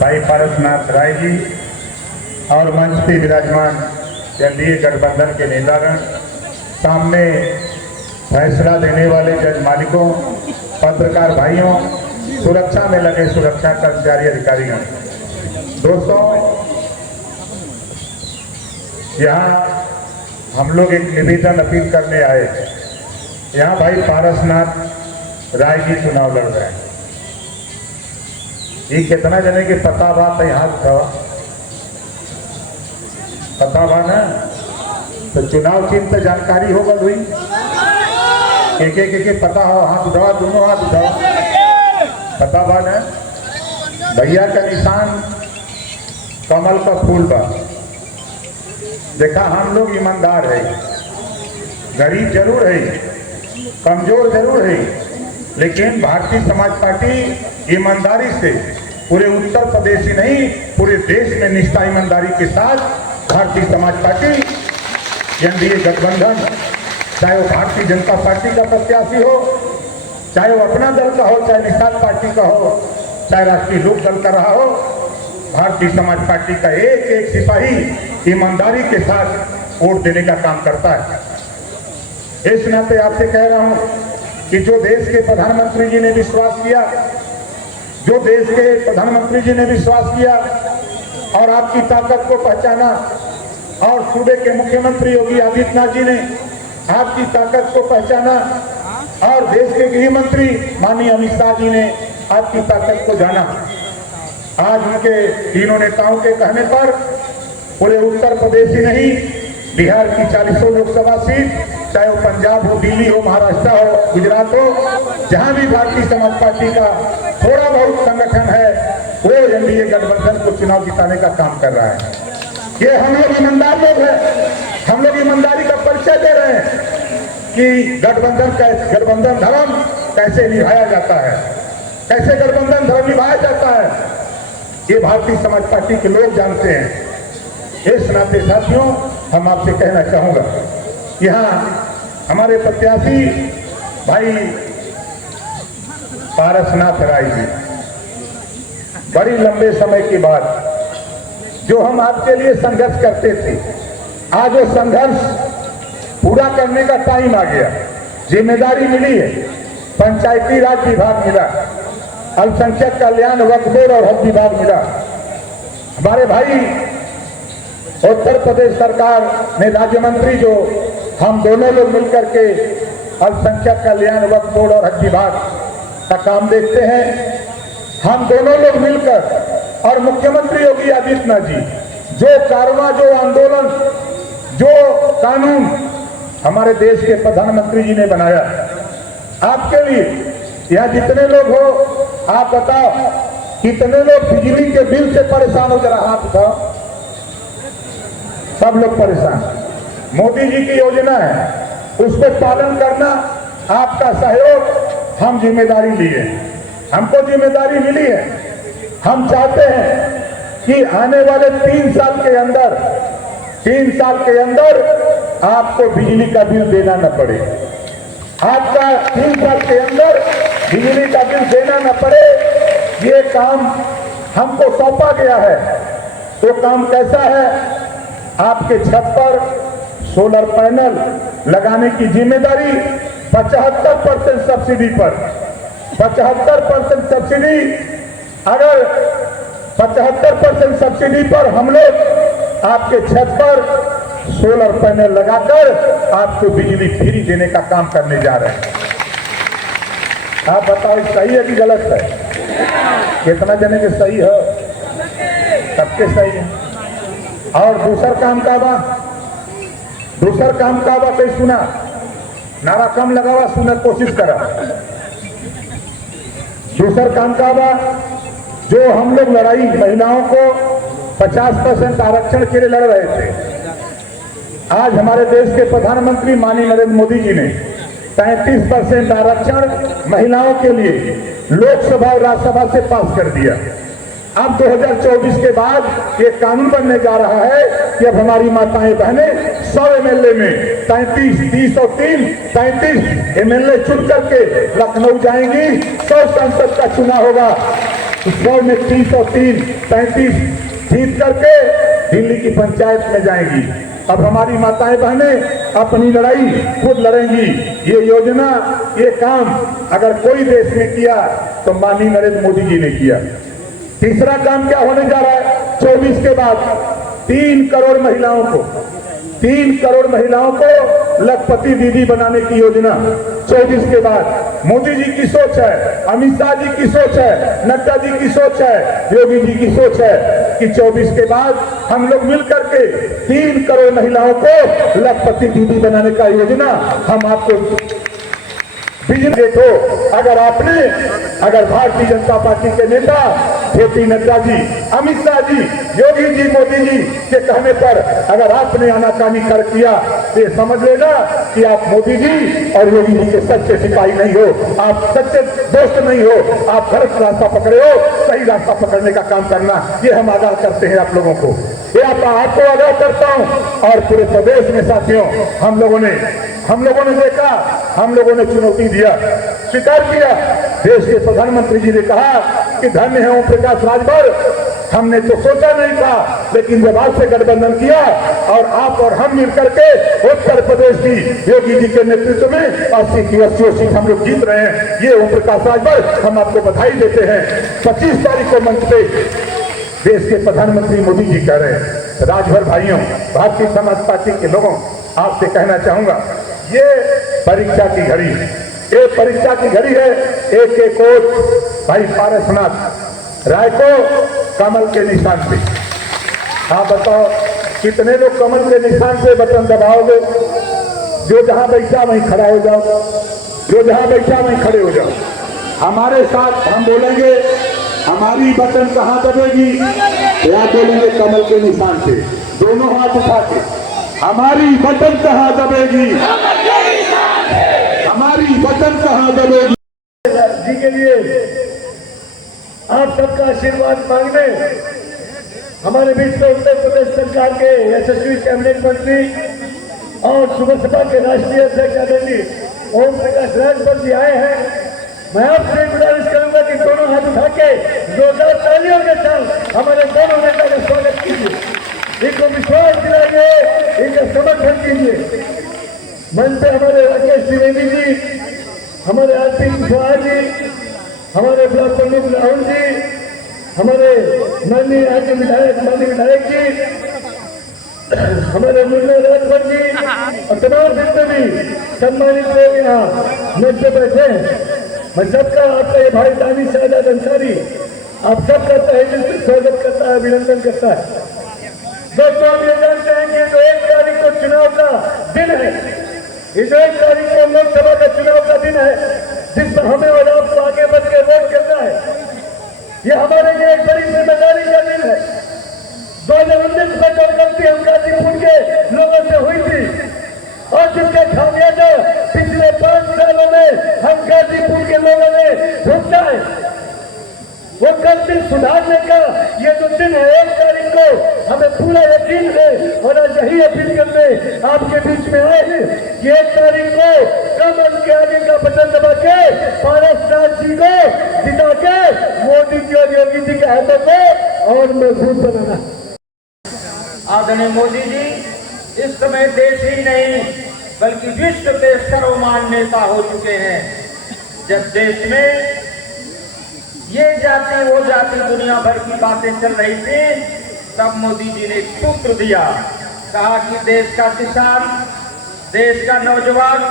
भाई पारसनाथ राय जी और मंच पे विराजमान एनडीए गठबंधन के नेतागण, सामने फैसला देने वाले जज मालिकों, पत्रकार भाइयों, सुरक्षा में लगे सुरक्षा कर्मचारी अधिकारीगण, दोस्तों, यहाँ हम लोग एक निवेदन अपील करने आए। यहाँ भाई पारसनाथ राय जी चुनाव लड़ रहे हैं। ये कितना जने के पता बात है, यहाँ पता बा ना, तो चुनाव चिन्ह पे जानकारी होगा हुई के पता हो, हाथ उठाओ, दोनों हाथ उठाओ, पता बा ना। भैया का निशान कमल का फूल बा। देखा, हम लोग ईमानदार है, गरीब जरूर है, कमजोर जरूर है, लेकिन भारतीय समाज पार्टी ईमानदारी से पूरे उत्तर प्रदेश ही नहीं पूरे देश में निष्ठा ईमानदारी के साथ भारतीय समाज पार्टी एनडीए गठबंधन, चाहे वो भारतीय जनता पार्टी का प्रत्याशी हो, चाहे वो अपना दल का हो, चाहे निषाद पार्टी का हो, चाहे राष्ट्रीय लोक दल का रहा हो, भारतीय समाज पार्टी का एक एक सिपाही ईमानदारी के साथ वोट देने का काम करता है। इस नाते आपसे कह रहा हूं कि जो देश के प्रधानमंत्री जी ने विश्वास किया, जो देश के प्रधानमंत्री जी ने विश्वास किया और आपकी ताकत को पहचाना, और सूबे के मुख्यमंत्री योगी आदित्यनाथ जी ने आपकी ताकत को पहचाना, और देश के गृह मंत्री माननीय अमित शाह जी ने आपकी ताकत को जाना। आज उनके तीनों नेताओं के कहने पर पूरे उत्तर प्रदेश ही नहीं, बिहार की 40 लोकसभा सीट, चाहे वो पंजाब हो, दिल्ली हो, महाराष्ट्र हो, गुजरात हो, जहां भी भारतीय समाज पार्टी का थोड़ा बहुत संगठन है, वो एनडीए गठबंधन को चुनाव जिताने का काम कर रहा है। ये हम लोग ईमानदार लोग हैं, हम लोग ईमानदारी का परिचय दे रहे हैं कि गठबंधन धर्म कैसे निभाया जाता है, कैसे गठबंधन धर्म निभाया जाता है, ये भारतीय समाज पार्टी के लोग जानते हैं। इस नाते साथियों, हम आपसे कहना चाहूंगा, यहाँ हमारे प्रत्याशी भाई पारसनाथ राय जी, बड़ी लंबे समय के बाद जो हम आपके लिए संघर्ष करते थे, आज वो संघर्ष पूरा करने का टाइम आ गया। जिम्मेदारी मिली है, पंचायती राज विभाग मिला, अल्पसंख्यक कल्याण वक्फ बोर्ड और हज विभाग मिला। हमारे भाई उत्तर प्रदेश सरकार ने राज्य मंत्री जो हम दोनों लोग मिलकर के अल्पसंख्यक कल्याण वक्फ बोर्ड और हज विभाग का काम देखते हैं, हम दोनों लोग मिलकर, और मुख्यमंत्री योगी आदित्यनाथ जी जो कारवां, जो आंदोलन, जो कानून हमारे देश के प्रधानमंत्री जी ने बनाया आपके लिए, यहाँ जितने लोग हो आप बताओ कितने लोग बिजली के बिल से परेशान हो, जरा हाथ उठाओ। सब लोग परेशान। मोदी जी की योजना है, उसको पालन करना आपका सहयोग, हम जिम्मेदारी लिए, हमको जिम्मेदारी मिली है। हम चाहते हैं कि आने वाले 3 साल के अंदर आपको बिजली का बिल देना न पड़े, आपका 3 साल के अंदर बिजली का बिल देना न पड़े। ये काम हमको सौंपा गया है। तो काम कैसा है? आपके छत पर सोलर पैनल लगाने की जिम्मेदारी 75% सब्सिडी पर, 75% सब्सिडी, अगर 75% सब्सिडी पर हम लोग आपके छत पर सोलर पैनल लगाकर आपको बिजली फ्री देने का काम करने जा रहे हैं। आप बताओ सही है कि गलत है? कितना जने के सही है? सबके सही है। और दूसर काम का बा, कहीं सुना नारा कम लगावा, सुने कोशिश करा। दूसर काम का बा, जो हम लोग लड़ाई महिलाओं को 50% आरक्षण के लिए लड़ रहे थे, आज हमारे देश के प्रधानमंत्री माननीय नरेंद्र मोदी जी ने 33% आरक्षण महिलाओं के लिए लोकसभा और राज्यसभा से पास कर दिया। अब 2024 के बाद ये कानून बनने जा रहा है कि अब हमारी माताएं बहनें 100 एमएलए में 33, 30 और 3, 35 एमएलए चुन करके लखनऊ जाएंगी। 100 सांसद का चुनाव होगा। 100 में 303, 35 जीत करके दिल्ली की पंचायत में जाएंगी। अब हमारी माताएं बहनें अपनी लड़ाई खुद लड़ेंगी। ये योजना, ये काम अगर कोई देश ने किया तो माननीय नरेंद्र मोदी जी ने किया। तीसरा काम क्या होने जा रहा है? 24 के बाद 3 करोड़ महिलाओं को लखपति दीदी बनाने की योजना 24 के बाद। मोदी जी की सोच है, अमित शाह जी की सोच है, नड्डा जी की सोच है, योगी जी की सोच है कि 24 के बाद हम लोग मिलकर के 3 करोड़ महिलाओं को लखपति दीदी बनाने का योजना हम आपको देखो। अगर भारतीय जनता पार्टी के नेता जेपी नड्डा जी, अमित शाह जी, योगी जी, मोदी जी के कहने पर अगर आपने आनाकानी कर किया तो समझ लेना कि आप मोदी जी और योगी जी के सच्चे सिपाही नहीं हो, आप सच्चे दोस्त नहीं हो, आप गलत रास्ता पकड़े हो। सही रास्ता पकड़ने का काम करना, ये हम आगाह करते हैं आप लोगों को, ये आपको आगाह करता हूं। और पूरे प्रदेश में साथियों हम लोगों ने देखा, हम लोगों ने चुनौती दिया, स्वीकार किया। देश के प्रधानमंत्री जी ने कहा कि धन्य है ओम प्रकाश राजभर, हमने तो सोचा नहीं था, लेकिन जब आपसे गठबंधन किया और आप और हम मिलकर के उत्तर प्रदेश की योगी जी के नेतृत्व में 80 की 80 सीट हम लोग जीत रहे हैं। ये ओम प्रकाश राजभर, हम आपको बधाई देते हैं। 25 तारीख को मंच पे देश के प्रधानमंत्री मोदी जी कह रहे हैं। राजभर भाइयों, भारतीय समाज पार्टी के लोगों, आपसे कहना चाहूंगा, ये परीक्षा की घड़ी है, ये परीक्षा की घड़ी है। एक कोच भाई पारसनाथ राय को कमल के निशान पे, आप बताओ कितने लोग कमल के निशान पे बटन दबाओगे? जो जहां बैठा वहीं खड़ा हो जाओ, जो जहां बैठा वहीं खड़े हो जाओ। हमारे साथ हम बोलेंगे हमारी बटन कहां दबेगी, या बोलेंगे कमल के निशान से, दोनों हाथ उठा के हमारी बटन कहां दबेगी, हमारी बटन कहां दबेगी। जी के लिए आप सबका आशीर्वाद मांगने हमारे बीच में उत्तर प्रदेश सरकार के यशस्वी कैबिनेट मंत्री और सुबह सभा के राष्ट्रीय अध्यक्ष आदरणीय ओम प्रकाश राजभर जी आए हैं। मैं आपसे गुजारिश करूंगा कि दोनों हाथ उठा के जोरदार तालियों के साथ हमारे दोनों नेता का स्वागत कीजिए, इनको विश्वास दिलाइए, इनका समर्थन कीजिए। मंच पे हमारे राकेश त्रिवेदी जी, हमारे आरपी कुशवाहा जी, हमारे ब्लॉक प्रमुख राहुल जी, हमारे माननीय आगे विधायक जी, हमारे मुन्ना राजभर जी और तमाम जितने भी सम्मानित लोग यहाँ मंच पे बैठे हैं। मैं सबका, आपका ये भाई दानी शाहजाद अंसारी आप सबका तहे दिल से स्वागत करता है, अभिनंदन करता है। दोस्तों, हम ये जानते हैं कि जो 1 तारीख को चुनाव का दिन है, ये जो 1 तारीख को लोकसभा का चुनाव का दिन है, जिस पर हमें और आपको आगे बढ़ के वोट करना है, ये हमारे लिए एक बड़ी जिम्मेदारी का दिन है। 2019 में जो गलती हम गाजीपुर के लोगों से हुई थी और जिसका खामियाजा पिछले 5 सालों में हम गाजीपुर के लोगों ने भुगता है, वो गलती सुधारने का ये जो दिन है 1 तारीख को, हमें पूरा यकीन है और आज यही अपील करने आपके बीच में आए हैं कि 1 तारीख को कमल के आगे का बटन दबा के पारसनाथ जी को जिता के मोदी जी और योगी जी के हाथों को और मजबूत बनाना। आदरणीय मोदी जी इस समय देश ही नहीं बल्कि विश्व के सर्वमान्य नेता हो चुके हैं। जब देश में ये जाति वो जाति दुनिया भर की बातें चल रही थी, तब मोदी जी ने एक सूत्र दिया, कहा कि देश का किसान, देश का नौजवान,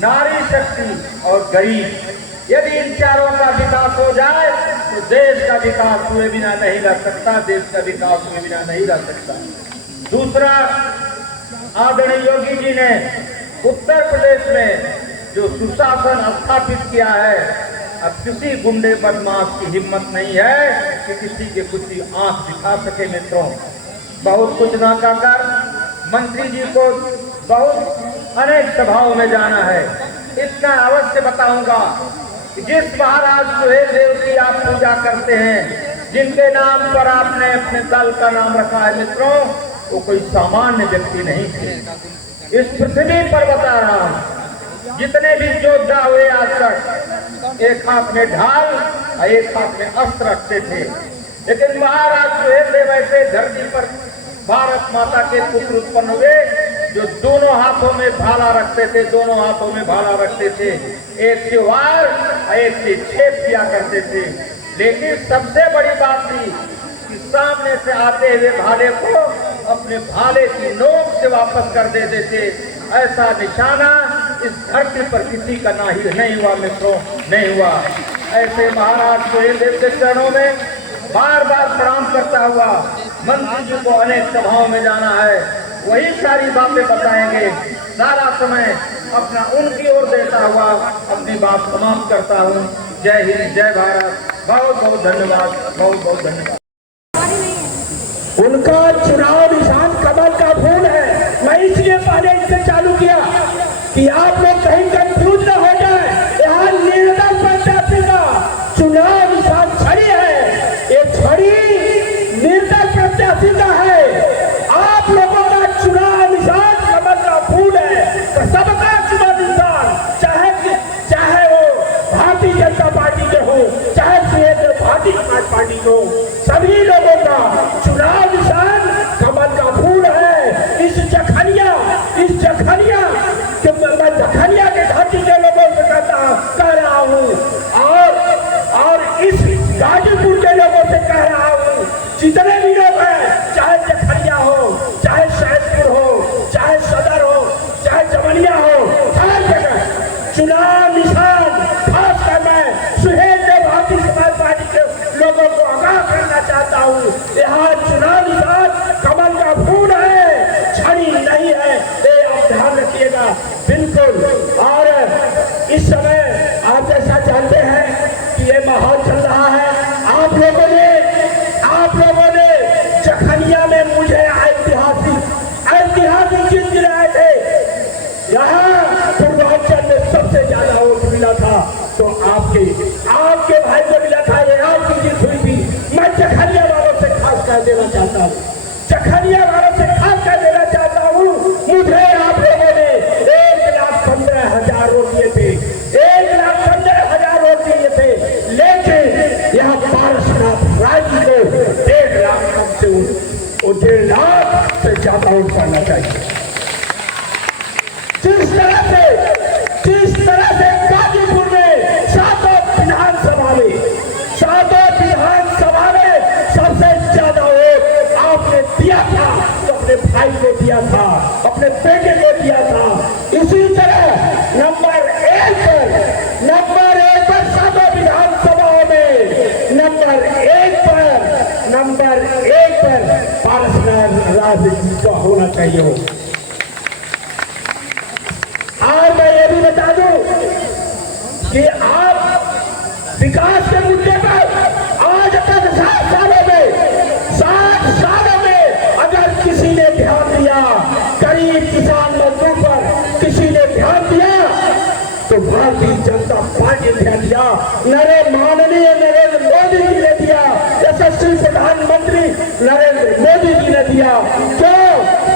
नारी शक्ति और गरीब, यदि इन चारों का विकास हो जाए तो देश का विकास हुए बिना नहीं रह सकता, देश का विकास हुए बिना नहीं रह सकता। दूसरा, आदरणीय योगी जी ने उत्तर प्रदेश में जो सुशासन स्थापित किया है, अब किसी गुंडे बदमाश की हिम्मत नहीं है कि किसी के कुछ आंख दिखा सके। मित्रों, बहुत कुछ ना कहकर मंत्री जी को बहुत अनेक सभाओं में जाना है। इतना अवश्य बताऊंगा कि जिस महाराज सुहेलदेव की आप पूजा करते हैं, जिनके नाम पर आपने अपने दल का नाम रखा है, मित्रों, वो कोई सामान्य व्यक्ति नहीं थे। इस पृथ्वी पर बता रहा हूं, जितने भी योद्धा हुए आज तक एक हाथ में ढाल और एक हाथ में अस्त्र रखते थे, लेकिन महाराज सुहेलदेव ऐसे धरती पर भारत माता के पुत्र उत्पन्न हुए जो दोनों हाथों में भाला रखते थे, दोनों हाथों में भाला रखते थे, एक से वार और एक से छेद किया करते थे। लेकिन सबसे बड़ी बात थी कि सामने से आते हुए भाले को अपने भाले की नोक से वापस कर देते थे। ऐसा निशाना इस धरती पर किसी का नहीं हुआ मित्रों, नहीं हुआ। ऐसे महाराज सुहेलदेव के चरणों में बार बार प्रणाम करता हुआ मंत्री जी को अनेक सभाओं में जाना है, वही सारी बातें बताएंगे। सारा समय अपना उनकी ओर देता हुआ अपनी बात समाप्त करता हूँ। जय हिंद, जय भारत। बहुत बहुत धन्यवाद, बहुत बहुत धन्यवाद। उनका चुनाव निशान कमल का फूल है। मैं इसलिए पहले इससे चालू किया कि आप लोग कहीं कंफ्यूज न हो जाए। यहाँ निर्दल प्रत्याशी का चुनाव निशान छड़ी है, ये छड़ी निर्दल प्रत्याशी का है। आप लोगों का चुनाव निशान कमल का फूल है। तो सबका चुनाव निशान चाहे वो भारतीय जनता पार्टी के हो, चाहे भारतीय समाज पार्टी को, सभी लोगों का चुनाव निशान कमल का फूल है। इस जखनिया के घाटी के लोगों से कह रहा हूँ और इस गाजीपुर के लोगों से कह रहा हूँ, जितने भी लोग हैं, चाहे जखनिया हो, चाहे सैदपुर हो, चाहे सदर हो, चाहे जमनिया हो, हर जगह चुनाव निशान खासकर मैं सुहेलदेव भारतीय समाज पार्टी के लोगों को आगाह करना चाहता हूँ। यहाँ चुनाव निशान कमल का फूल है, छड़ी नहीं है, ये आप ध्यान रखिएगा बिल्कुल। और इस समय आप जैसा जानते हैं कि ये माहौल चल रहा है। आप लोगों ने जखनिया में मुझे ऐतिहासिक चीज दिलाए थे। यहाँ पूर्वांचल में सबसे ज्यादा वोट मिला था तो आपके भाई को मिला था, ये आपकी जीत हुई थी। मैं जखनिया वालों से खास कर देना चाहता हूँ, मुझे आप लोगों ने 1,15,000 वोट दिए थे, 1,15,000 वोट दिए थे, लेकिन यहाँ पारसनाथ राज्य को 1.5 लाख कम से 1.5 लाख से ज्यादा वोट करना चाहिए। जिस तरह से गाजीपुर में सातों विधानसभा में सबसे ज्यादा वोट आपने दिया था, तो अपने भाई को दिया था, अपने बेटे को दिया था। इसी तरह नंबर एक पर सातों विधानसभाओं में नंबर एक पर पारसनाथ राजनीति का होना चाहिए। और मैं ये भी बता दूं कि आप विकास के मुद्दे पर आज तक 60 सालों में अगर किसी ने ध्यान दिया, गरीब किसान मजदूर पर किसी ने ध्यान दिया तो भारतीय जनता पार्टी ने ध्यान दिया। माननीय नरेंद्र मोदी जी ने दिया, यशस्वी प्रधानमंत्री नरेंद्र मोदी जी ने दिया। क्यों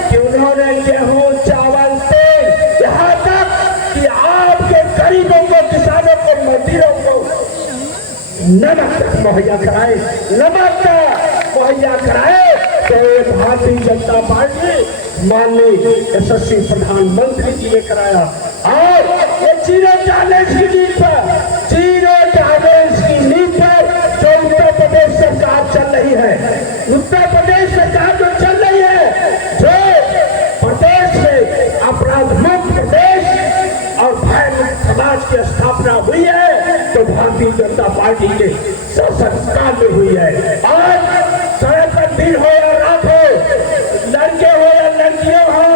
कि उन्होंने गेहूं, चावल, तेल, यहाँ तक कि आपके गरीबों को, किसानों को, मजदूरों को नमक तक मुहैया कराए, तो भारतीय जनता पार्टी माननीय यशस्वी प्रधानमंत्री जी ने कराया। और ये 0-40 की नीति पर जो उत्तर प्रदेश सरकार चल रही है, उत्तर प्रदेश सरकार जो चल रही है, जो प्रदेश में अपराध मुक्त प्रदेश और भय मुक्त समाज की स्थापना हुई है, तो भारतीय जनता पार्टी के शासनकाल में हुई है। आज सड़क पर दिन हो या रात हो, लड़के हो या लड़कियों हो,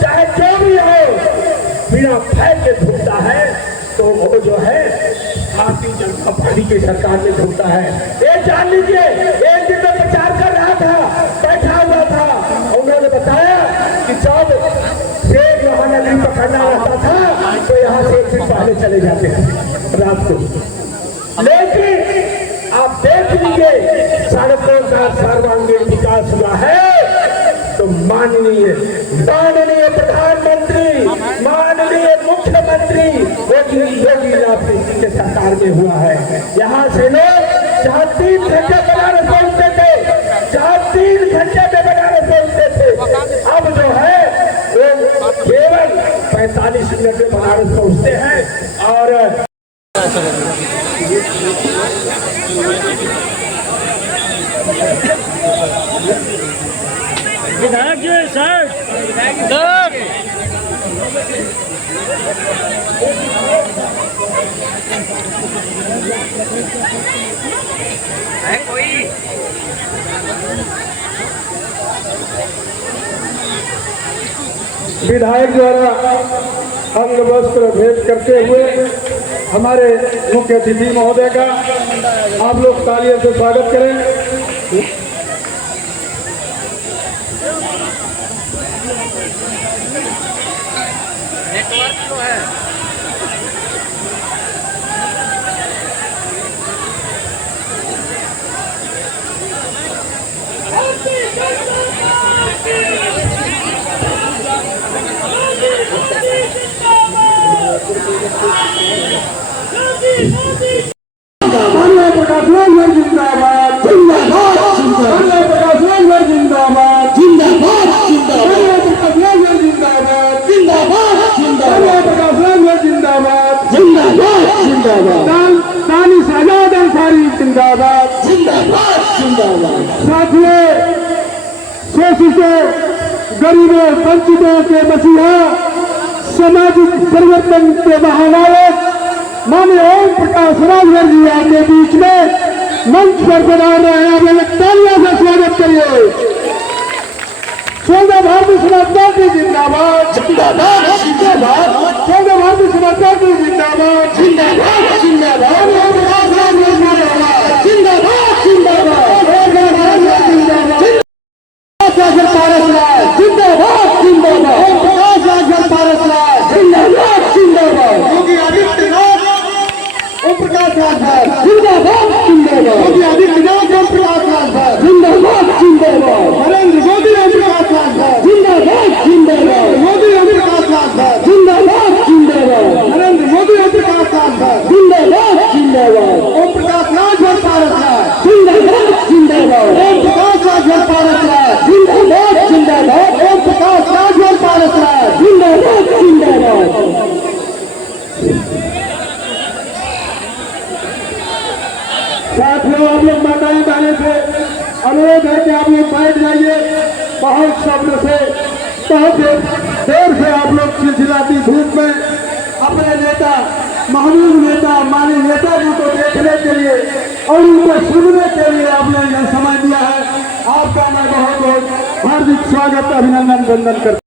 चाहे जो भी हो, बिना भय के घूमता है तो वो जो है भारतीय जनता पार्टी की सरकार में घूमता है। ये जान लीजिए, एक दिन में प्रचार कर रहा था, बैठा हुआ था, उन्होंने बताया कि जब शेर महानदी पकड़ना रहता था तो यहाँ से एक दिन पहले चले जाते हैं रात को। लेकिन आप देख लीजिए सड़कों का सर्वांगीण विकास हुआ है तो माननीय प्रधानमंत्री, माननीय मुख्यमंत्री मुख्यमंत्री योगीनाथ सिंह के सरकार में हुआ है। यहाँ से लोग जहाँ 3 घंटे बनारस पहुंचते थे, जहाँ 3 घंटे में बनारस पहुंचते थे, अब जो है वो केवल 45 मिनट में बनारस पहुंचते हैं। और विधायक जी सर है कोई विधायक द्वारा अंग वस्त्र भेंट करते हुए हमारे मुख्य अतिथि महोदय का आप लोग तालियों से स्वागत करें। नेटवर्क तो है। जिंदाबाद जिंदाबाद साथियों, शोषितों, गरीबों, वंचितों के मसीहा, सामाजिक परिवर्तन के महानायक माननीय ओम प्रकाश राजभर जी आपके बीच में मंच पर बना रहे हैं। आप लोग तालियों से स्वागत करिए। सोलह भारतीय समाज पार्टी जिंदाबाद जिंदाबाद जिंदाबाद, सोलह भारतीय समाज पार्टी जिंदाबाद जिंदाबाद जिंदाबाद जिंदाबाद जिंदाबाद पारसराज जिंदाबाद जिंदाबाद पारसराज जिंदाबाद जिंदाबाद, योगी आदित्यनाथ ओम प्रकाश राजभर जिंदाबाद जिंदाबाद, योगी आदित्यनाथ ओम प्रकाश राजभर जिंदाबाद जिंदाबाद, नरेंद्र मोदी ओम प्रकाश राजभर जिंदाबाद जिंदाबाद, मोदी ओम प्रकाश राजभर जिंदाबाद जिंदाबाद, नरेंद्र मोदी ओम प्रकाश राजभर जिंदाबाद जिंदाबाद, ओम प्रकाश राजभर पारसराज जिंदाबाद जिंदाबाद, ओम प्रकाश राजभर पारसराज जिंदाबाद जिंदाबाद, ओम प्रकाश राजभर पारसराज जिंदाबाद जिंदाबाद। साथियों, आप लोग माताएं बहने से अनुरोध है कि आप लोग बैठ जाइए। बहुत शब्द से बहुत देर से आप लोग चिलचिलाती धूप में अपने नेता, महबूब नेता, माननीय नेता जी को देखने के लिए और उनको सुनने के लिए आपने यह समय दिया है। आपका मैं बहुत बहुत हार्दिक स्वागत, अभिनंदन, वंदन करता हूं।